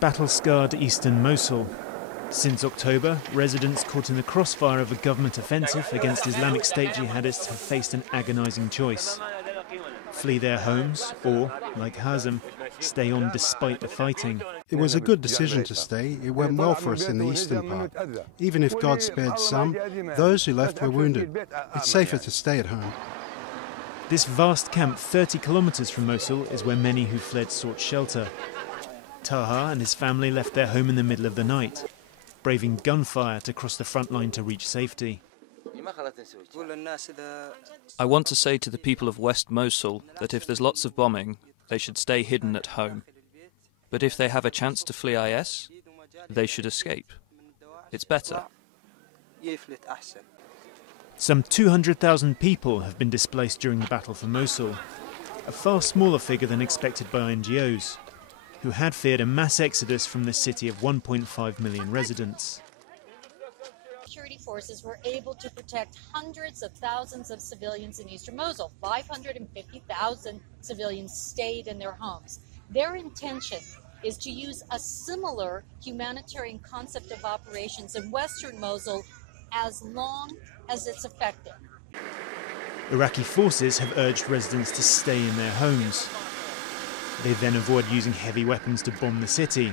battle-scarred eastern Mosul. Since October, residents caught in the crossfire of a government offensive against Islamic State jihadists have faced an agonizing choice. Flee their homes or, like Hazem, stay on despite the fighting. It was a good decision to stay. It went well for us in the eastern part. Even if God spared some, those who left were wounded. It's safer to stay at home. This vast camp 30 kilometers from Mosul is where many who fled sought shelter. Taha and his family left their home in the middle of the night, braving gunfire to cross the front line to reach safety. I want to say to the people of West Mosul that if there's lots of bombing, they should stay hidden at home. But if they have a chance to flee IS, they should escape. It's better. Some 200,000 people have been displaced during the battle for Mosul, a far smaller figure than expected by NGOs, who had feared a mass exodus from the city of 1.5 million residents. Security forces were able to protect hundreds of thousands of civilians in eastern Mosul. 550,000 civilians stayed in their homes. Their intention is to use a similar humanitarian concept of operations in western Mosul as long as it's effective. Iraqi forces have urged residents to stay in their homes. They then avoid using heavy weapons to bomb the city.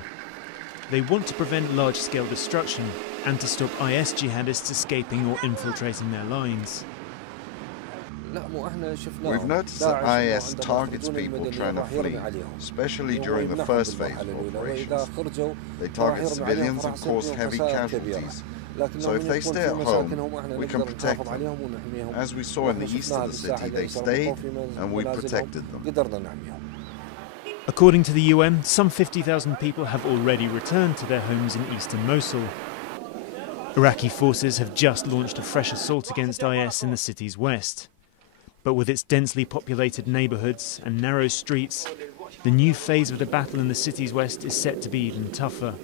They want to prevent large-scale destruction and to stop IS jihadists escaping or infiltrating their lines. We've noticed that IS targets people trying to flee, especially during the first phase of operations. They target civilians and cause heavy casualties. So if they stay at home, we can protect them. As we saw in the east of the city, they stayed and we protected them. According to the UN, some 50,000 people have already returned to their homes in eastern Mosul. Iraqi forces have just launched a fresh assault against IS in the city's west. But with its densely populated neighbourhoods and narrow streets, the new phase of the battle in the city's west is set to be even tougher.